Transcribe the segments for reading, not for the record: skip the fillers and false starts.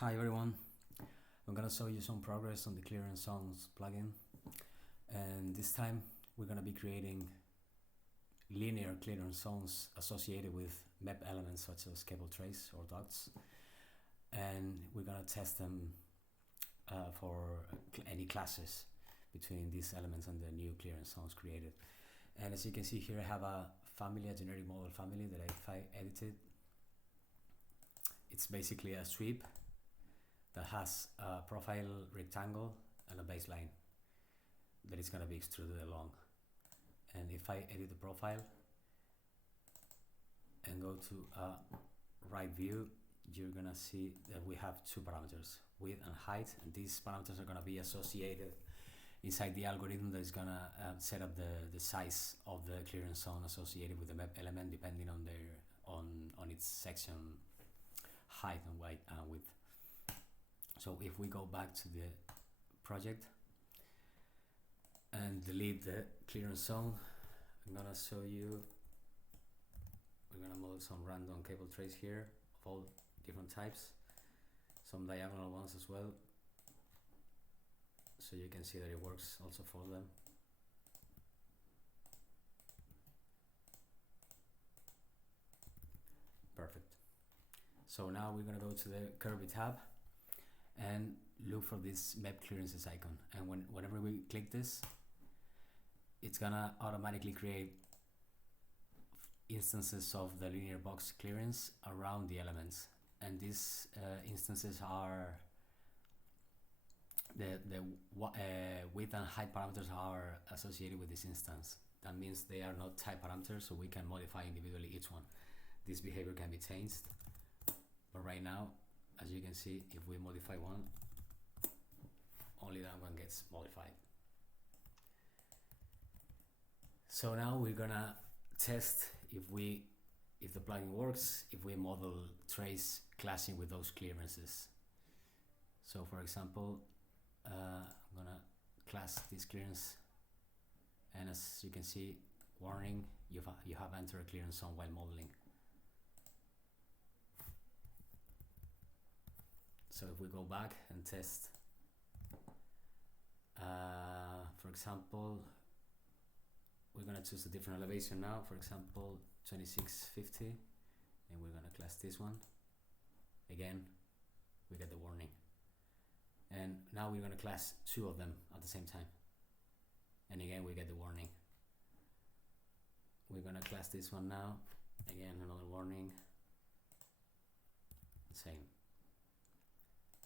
Hi everyone, I'm gonna show you some progress on the Clearance Zones plugin, and this time we're gonna be creating linear clearance zones associated with MEPelements such as cable trays or ducts, and we're gonna test them for any clashes between these elements and the new clearance zones created. And as you can see here, I have a generic model family that I edited. It's basically a sweep that has a profile rectangle and a baseline that is going to be extruded along. And if I edit the profile and go to a right view, you're going to see that we have two parameters, width and height, and these parameters are going to be associated inside the algorithm that is going to set up the size of the clearance zone associated with the map element depending on its section height and width. So if we go back to the project and delete the clearance zone, I'm gonna show you, we're gonna model some random cable trays here of all different types, some diagonal ones as well, so you can see that it works also for them. Perfect. So now we're gonna go to the Revit tab and look for this map clearances icon, and whenever we click this, it's gonna automatically create instances of the linear box clearance around the elements, and these instances are the width and height parameters are associated with this instance. That means they are not type parameters, so we can modify individually each one. This behavior can be changed, but right now, as you can see, if we modify one, only that one gets modified. So now we're gonna test if the plugin works, if we model trays clashing with those clearances. So for example, I'm gonna class this clearance, and as you can see, warning, you have entered a clearance zone while modeling. So if we go back and test, for example, we're gonna choose a different elevation now, for example 2650, and we're gonna class this one. Again, we get the warning, and now we're gonna class two of them at the same time, and again we get the warning. We're gonna class this one now, again another warning, same.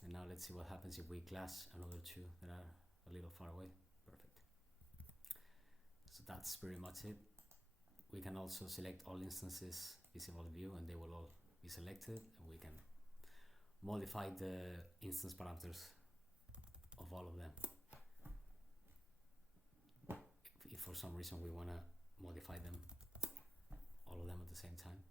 And now let's see what happens if we class another two that are a little far away. Perfect. So that's pretty much it. We can also select all instances visible view, and they will all be selected, and we can modify the instance parameters of all of them. If for some reason we want to modify them, all of them at the same time.